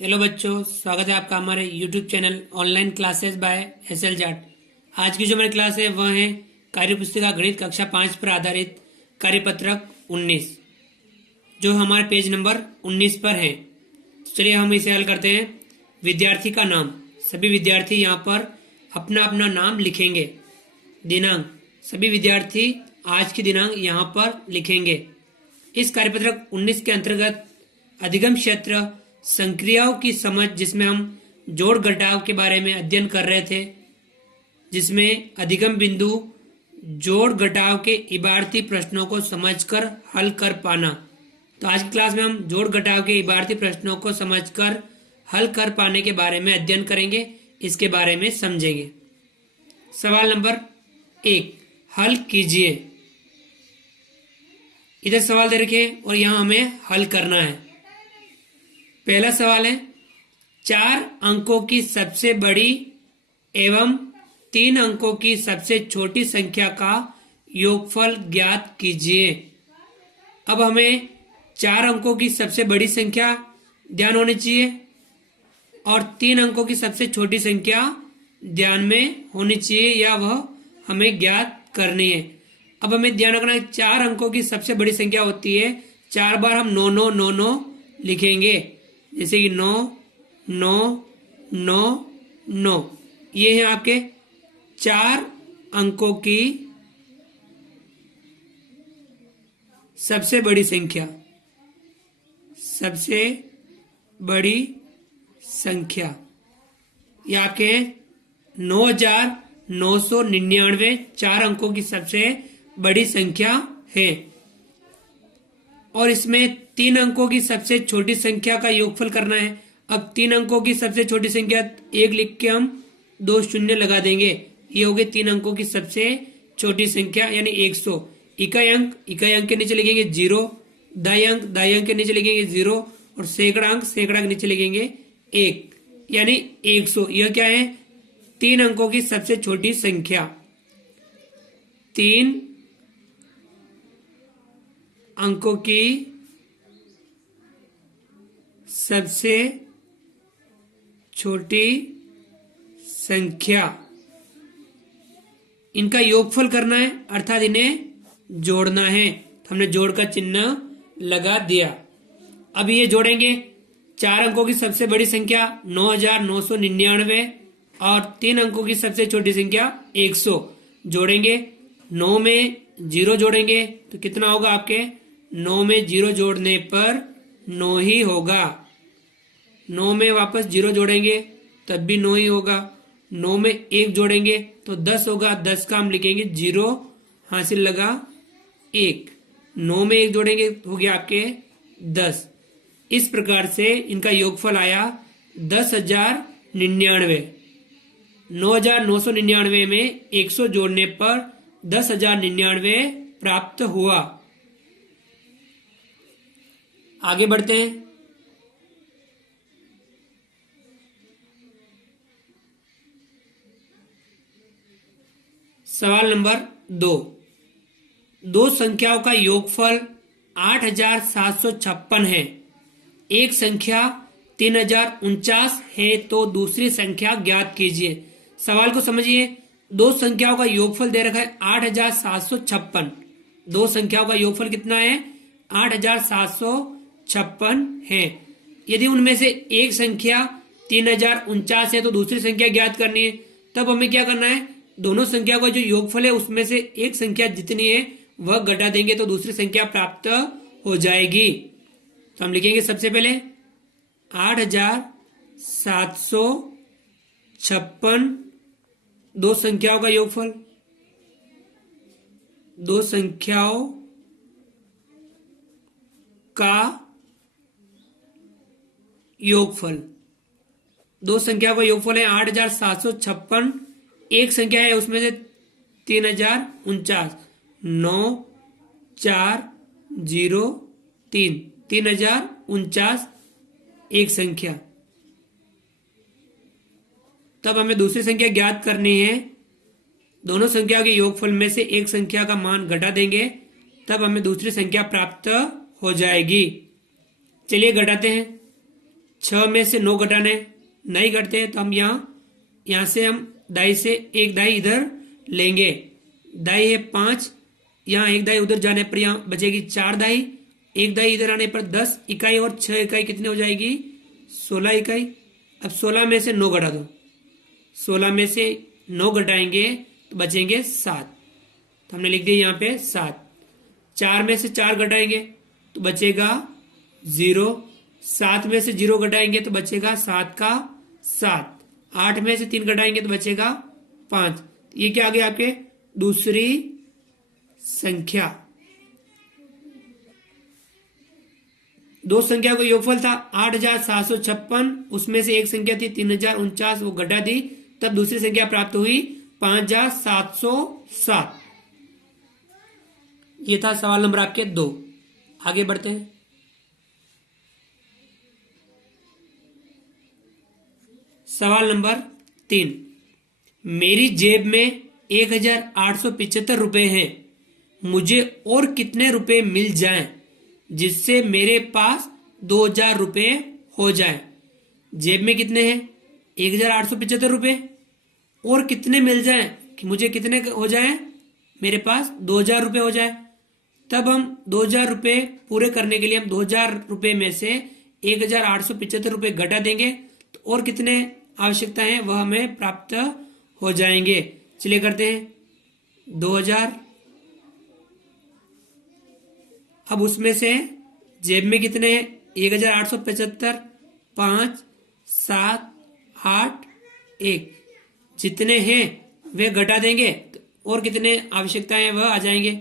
Hello बच्चों, स्वागत है आपका हमारे YouTube channel online classes by SL Jat. आज की जो हमारी क्लास है वह है कार्यपुस्तिका गणित कक्षा 5 पर आधारित कार्यपत्रक 19, जो हमारे पेज नंबर 19 पर है। चलिए हम इसे हल करते हैं। विद्यार्थी का नाम, सभी विद्यार्थी यहाँ पर अपना अपना नाम लिखेंगे। दिनांक, सभी विद्यार्थी आज की दिनांक यहाँ पर लिखेंगे। इस कार्यपत्रक 19 के अंतर्गत अधिगम क्षेत्र संक्रियाओं की समझ, जिसमें हम जोड़ घटाव के बारे में अध्ययन कर रहे थे, जिसमें अधिगम बिंदु जोड़ घटाव के इबारती प्रश्नों को समझकर हल कर पाना। तो आज की क्लास में हम जोड़ घटाव के इबारती प्रश्नों को समझकर हल कर पाने के बारे में अध्ययन करेंगे, इसके बारे में समझेंगे। सवाल नंबर 1, हल कीजिए। इधर सवाल दे रखे और यहाँ हमें हल करना है। पहला सवाल है, 4 अंकों की सबसे बड़ी एवं 3 अंकों की सबसे छोटी संख्या का योगफल ज्ञात कीजिए। अब हमें 4 अंकों की सबसे बड़ी संख्या ध्यान होनी चाहिए और 3 अंकों की सबसे छोटी संख्या ध्यान में होनी चाहिए, या वह हमें ज्ञात करनी है। अब हमें ध्यान रखना है, 4 अंकों की सबसे बड़ी संख्या होती है 4 बार हम 9 9 9 9 लिखेंगे, जैसे कि 9 9 9 9। ये है आपके 4 अंकों की सबसे बड़ी संख्या, सबसे बड़ी संख्या। ये आपके 9999 4 अंकों की सबसे बड़ी संख्या है। और इसमें 3 अंकों की सबसे छोटी संख्या का योगफल करना है। अब 3 अंकों की सबसे छोटी संख्या 1 लिख के हम 2 शून्य लगा देंगे। ये हो गए 3 अंकों की सबसे छोटी संख्या, यानी 100। इकाई अंक के नीचे लिखेंगे 0, दाई अंक के नीचे लिखेंगे 0 और सैकड़ा अंक के नीचे लिखेंगे 1, यानी 100। यह क्या है? 3 अंकों की सबसे छोटी संख्या। 3 अंकों की सबसे छोटी संख्या, इनका योगफल करना है, अर्थात इन्हें जोड़ना है। तो हमने जोड़ का चिन्ह लगा दिया। अब ये जोड़ेंगे 4 अंकों की सबसे बड़ी संख्या 9999 और 3 अंकों की सबसे छोटी संख्या 100 जोड़ेंगे। 9 में 0 जोड़ेंगे तो कितना होगा आपके? 9 में 0 जोड़ने पर 9 ही होगा। 9 में वापस 0 जोड़ेंगे तब भी 9 ही होगा। 9 में 1 जोड़ेंगे तो 10 होगा। 10 का हम लिखेंगे 0, हासिल लगा 1। 9 में 1 जोड़ेंगे हो गया आपके 10। इस प्रकार से इनका योगफल आया 10,099। 9,999 में 100 जोड़ने पर 10,099 प्राप्त हुआ। आगे बढ़ते हैं। सवाल नंबर 2, 2 संख्याओं का योगफल 8,756 है। एक संख्या 3,049 है, तो दूसरी संख्या ज्ञात कीजिए। सवाल को समझिए। 2 संख्याओं का योगफल दे रखा है 8,756। 2 संख्याओं का योगफल कितना है? 8,756 है। यदि उनमें से एक संख्या 3,049 है तो दूसरी संख्या ज्ञात करनी है। तब हमें क्या करना है? दोनों संख्या का जो योगफल है उसमें से एक संख्या जितनी है वह घटा देंगे तो दूसरी संख्या प्राप्त हो जाएगी। तो हम लिखेंगे सबसे पहले 8,756 2 संख्याओं का योगफल। 2 संख्याओं का योगफल। 2 संख्याओं का योगफल है 8,756। एक संख्या है उसमें से 3,049, 9 4 0 3, 3,049 एक संख्या। तब हमें दूसरी संख्या ज्ञात करनी है। दोनों संख्याओं के योगफल में से एक संख्या का मान घटा देंगे, तब हमें दूसरी संख्या प्राप्त हो जाएगी। चलिए घटाते हैं। 6 में से 9 घटाना है, नहीं घटते हैं तो हम यहाँ से हम दाई से एक दाई इधर लेंगे। दाई है 5, यहाँ एक दाई उधर जाने पर यहाँ बचेगी 4 दाई, एक दाई इधर आने पर 10 इकाई और 6 इकाई कितनी हो जाएगी 16 इकाई। अब 16 में से 9 घटा दो, 16 में से 9 घटाएंगे तो बचेंगे 7, तो हमने लिख दिया यहाँ पे 7। 4 में से 4 घटाएंगे तो बचेगा 0, 7 में से 0 घटाएंगे तो बचेगा 7 का 7, 8 में से 3 घटाएंगे तो बचेगा 5। ये क्या आ गया आपके दूसरी संख्या। दो संख्या को योगफल था 8756, उसमें से एक संख्या थी 3049, वो घटा दी, तब दूसरी संख्या प्राप्त हुई 5707। ये था सवाल नंबर आपके 2। आगे बढ़ते हैं। सवाल नंबर 3, मेरी जेब में 1875 रुपए हैं, मुझे और कितने रुपए मिल जाएं जिससे मेरे पास 2000 रुपए हो जाए। जेब में कितने हैं 1875 रुपए, और कितने मिल जाए कि मुझे कितने हो जाए मेरे पास 2000 रुपए हो जाए। तब हम 2000 रुपए पूरे करने के लिए हम 2000 रुपए में से 1875 रुपए घटा देंगे, तो और कितने आवश्यकता है वह हमें प्राप्त हो जाएंगे। चलिए करते हैं 2000। अब उसमें से जेब में कितने हैं 1875, 5, 7, 8, 1, जितने हैं वे घटा देंगे तो और कितने आवश्यकता है वह आ जाएंगे।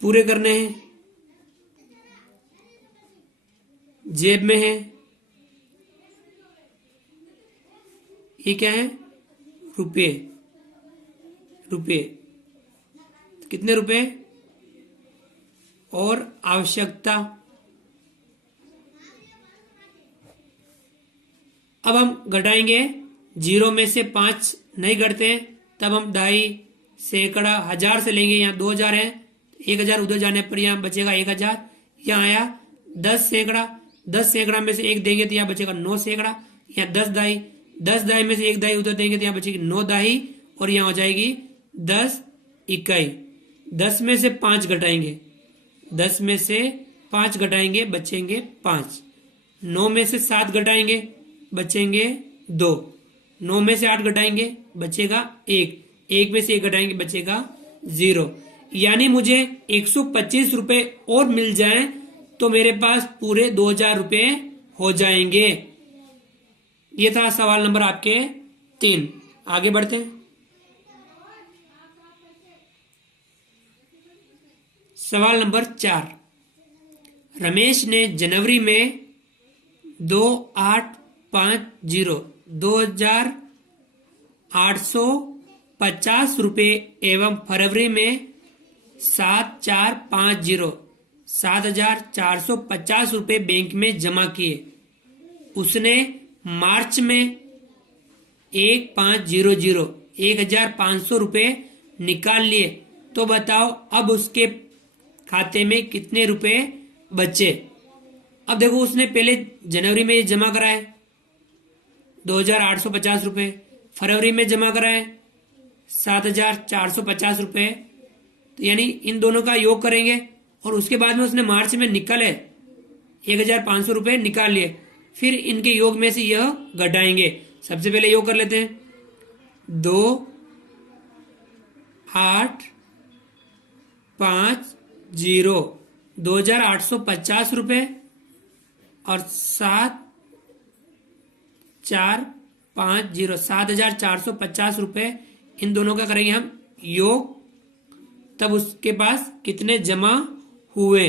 पूरे करने हैं, जेब में है, ये क्या है रुपये, रुपये कितने रुपए और आवश्यकता। अब हम घटाएंगे, 0 में से 5 नहीं घटते हैं, तब हम ढाई, सैकड़ा, हजार से लेंगे। यहाँ 2000 है, 1000 उधर जाने पर यहाँ बचेगा 1000। यहाँ आया 10 सैकड़ा, 10 सैकड़ा में से एक देंगे तो यहाँ बचेगा 9 सैकड़ा। यहाँ 10 दाई, 10 दाई में से एक दाई उधर देंगे तो यहाँ बचेगी 9 दाई, और यहाँ हो जाएगी 10 इकाई। 10 में से 5 घटाएंगे, 10 में से 5 घटाएंगे बचेंगे 5। 9 में से 7 घटाएंगे बचेंगे 2। 9 में से 8 घटाएंगे बचेगा 1। 1 में से 1 घटाएंगे बचेगा 0। यानी मुझे 125 रुपए और मिल जाए तो मेरे पास पूरे 2000 रुपए हो जाएंगे। ये था सवाल नंबर आपके 3। आगे बढ़ते हैं। सवाल नंबर 4, रमेश ने जनवरी में 2850 रुपए एवं फरवरी में 7450 रुपए बैंक में जमा किए। उसने मार्च में 1500 रुपए निकाल लिए, तो बताओ अब उसके खाते में कितने रुपए बचे। अब देखो उसने पहले जनवरी में जमा कराए 2850 रुपए, फरवरी में जमा कराए 7450 रुपए, तो यानी इन दोनों का योग करेंगे और उसके बाद में उसने मार्च में निकाले 1500 रुपए निकाल लिए, फिर इनके योग में से यह घटाएंगे। सबसे पहले योग कर लेते हैं 2, 8, 5, 0, 2850 रुपए और 7, 4, 5, 0, 7450 रुपए, इन दोनों का करेंगे हम योग, तब उसके पास कितने जमा हुए।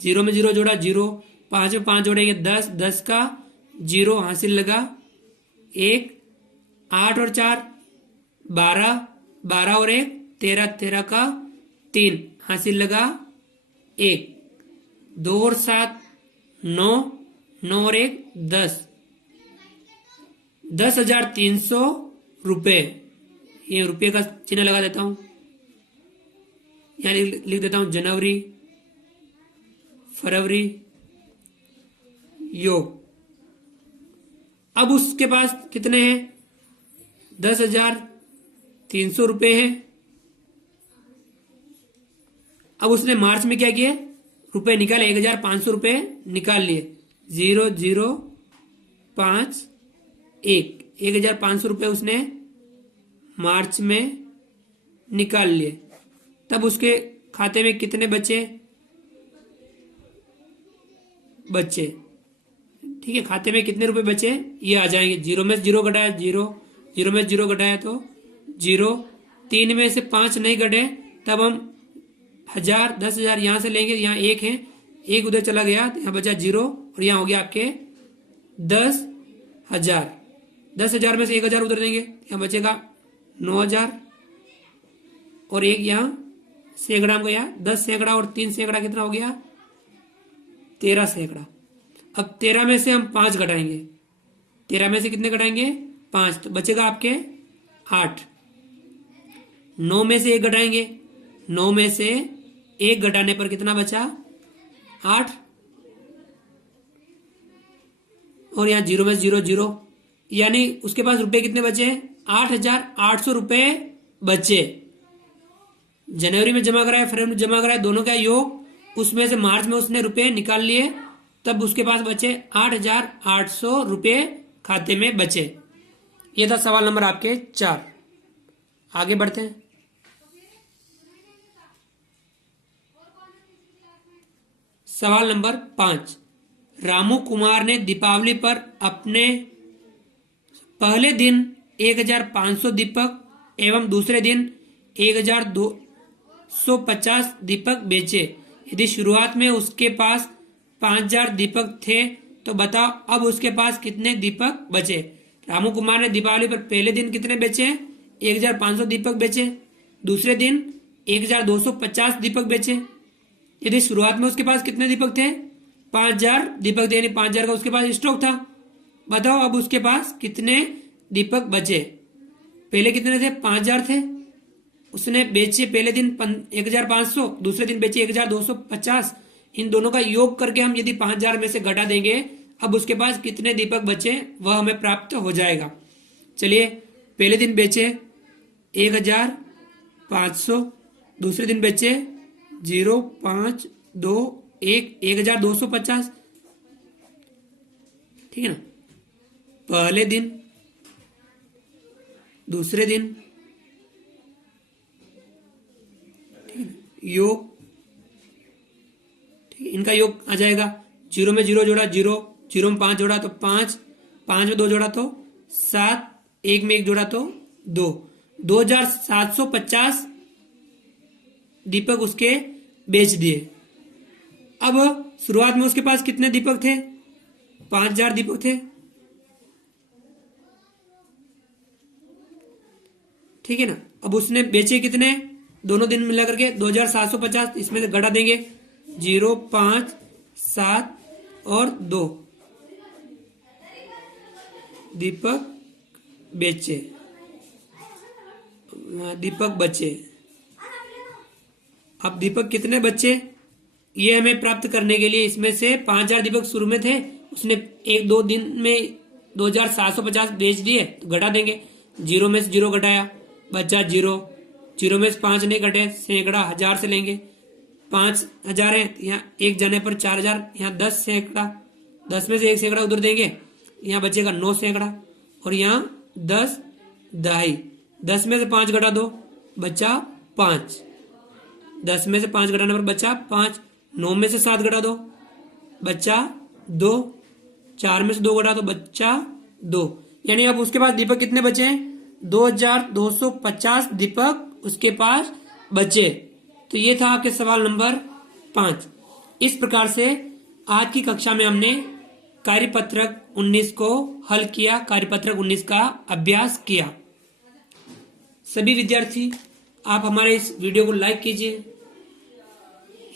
0 में 0 जोड़ा 0, 5 में 5 जोड़ेंगे 10, 10 का 0 हासिल लगा 1, 8 और 4 12, 12 और 1 13, 13 का 3 हासिल लगा 1, 2 और 7 9, 9 और 1 10, 10,300 रुपए। ये रुपये का चिन्ह लगा देता हूं, यहाँ लिख देता हूं जनवरी, फरवरी, योग। अब उसके पास कितने हैं? 10,300 रुपये हैं। अब उसने मार्च में क्या किया? रुपए निकाले, 1,500 रुपये निकाल लिए। 0,0,5,1 1,500 रुपये उसने मार्च में निकाल लिए। तब उसके खाते में कितने बचे? ठीक है, खाते में कितने रुपए बचे ये आ जाएंगे। 0 में से 0 घटाया 0, 0 में से 0 घटाया तो 0, 3 में से 5 नहीं घटे तब हम 1000 10,000 यहां से लेंगे, यहाँ 1 है, 1 उधर चला गया तो यहाँ बचा 0 और यहाँ हो गया आपके 10,000। 10,000 में से 1,000 उधर देंगे, यहाँ बचेगा 9,000 और 1 यहाँ सैकड़ा में गया, 10 सैकड़ा और 3 सैकड़ा कितना हो गया? 13 सैकड़ा। अब 13 में से हम 5 घटाएंगे, 13 में से कितने घटाएंगे? 5, तो बचेगा आपके 8। 9 में से 1 घटाएंगे, 9 में से 1 घटाने पर कितना बचा? 8 और यहाँ 0 में से 0 0, यानी उसके पास रुपए कितने बचे? 8,800 रुपए बचे। जनवरी में जमा कराया, फरवरी में जमा कराया, दोनों का योग, उसमें से मार्च में उसने रुपए निकाल लिए, तब उसके पास बचे 8,800 रुपये खाते में बचे। ये था सवाल नंबर आपके 4। आगे बढ़ते हैं। सवाल नंबर 5। रामू कुमार ने दीपावली पर अपने पहले दिन 1,500 दीपक एवं दूसरे दिन 1,250 दीपक बेचे। यदि शुरुआत में उसके पास 5,000 दीपक थे तो बताओ अब उसके पास कितने दीपक बचे। रामू कुमार ने दीपावली पर पहले दिन कितने बेचे? 1,500 दीपक बेचे। दूसरे दिन 1,250 दीपक बेचे। यदि शुरुआत में उसके पास कितने दीपक थे? 5,000 दीपक थे, यानी 5,000 का उसके पास स्टॉक था। बताओ अब उसके पास कितने दीपक बचे। पहले कितने थे? 5,000 थे, उसने बेचे पहले दिन 1,500, दूसरे दिन बेचे 1,250। इन दोनों का योग करके हम यदि 5,000 में से घटा देंगे अब उसके पास कितने दीपक बचे वह हमें प्राप्त हो जाएगा। चलिए, पहले दिन बेचे 1,500, दूसरे दिन बेचे 0, 5, 2, 1, 1,250। ठीक है ना। पहले दिन, दूसरे दिन, योग, ठीक है, इनका योग आ जाएगा। 0 में 0 जोड़ा 0, 0 में 5 जोड़ा तो 5, 5 में 2 जोड़ा तो 7, 1 में 1 जोड़ा तो 2, 2,750 दीपक उसके बेच दिए। अब शुरुआत में उसके पास कितने दीपक थे? 5,000 दीपक थे। ठीक है ना। अब उसने बेचे कितने? दोनों दिन मिला करके 2,750, इसमें से घटा देंगे 0, 5, 7 और 2 दीपक बेचे, दीपक बचे। अब दीपक कितने बचे ये हमें प्राप्त करने के लिए इसमें से 5,000 दीपक शुरू में थे, उसने 1-2 दिन में 2,750 बेच दिए तो घटा देंगे। 0 में से 0 घटाया, बचा 0, 0 में से 5 नहीं घटे, सैकड़ा 1,000 से लेंगे। 5,000 है, यहाँ 1 जाने पर 4,000, यहाँ 10 सैकड़ा, 10 में से 1 सैकड़ा उधर देंगे, यहाँ बचेगा 9 सैकड़ा और यहाँ 10 दहाई। 10 में से 5 घटा दो, बचा 5। 10 में से 5 घटाने पर बचा 5। 9 में से 7 घटा दो, बचा 2। 4 में से 2 घटा दो, बचा 2। यानी अब उसके पास दीपक कितने बचे हैं? 2,250 दीपक उसके पास बचे। तो ये था आपके सवाल नंबर 5। इस प्रकार से आज की कक्षा में हमने कार्यपत्रक 19 को हल किया, कार्यपत्रक 19 का अभ्यास किया। सभी विद्यार्थी आप हमारे इस वीडियो को लाइक कीजिए।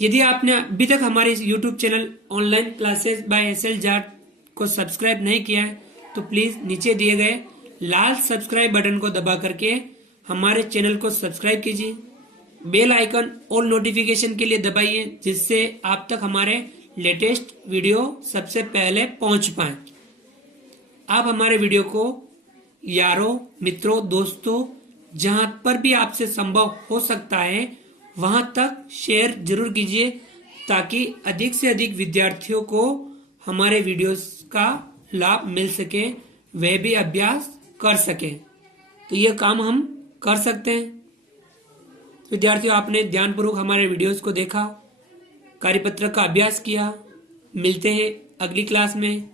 यदि आपने अभी तक हमारे इस YouTube channel online classes by SL Jat को सब्सक्राइब नहीं किया है तो प्लीज नीचे दिए गए लाल सब्सक्राइब बटन को दबा करके हमारे चैनल को सब्सक्राइब कीजिए। बेल आइकन और नोटिफिकेशन के लिए दबाइए जिससे आप तक हमारे लेटेस्ट वीडियो सबसे पहले पहुंच पाए। आप हमारे वीडियो को यारों, मित्रों, दोस्तों, जहां पर भी आपसे संभव हो सकता है वहां तक शेयर जरूर कीजिए, ताकि अधिक से अधिक विद्यार्थियों को हमारे वीडियोस का लाभ मिल सके, वह भी अभ्यास कर सके। तो यह काम हम कर सकते हैं। विद्यार्थियों, आपने ध्यानपूर्वक हमारे वीडियोस को देखा, कार्यपत्रक का अभ्यास किया। मिलते हैं अगली क्लास में।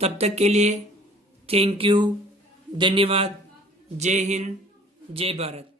तब तक के लिए थैंक यू, धन्यवाद। जय हिंद, जय भारत।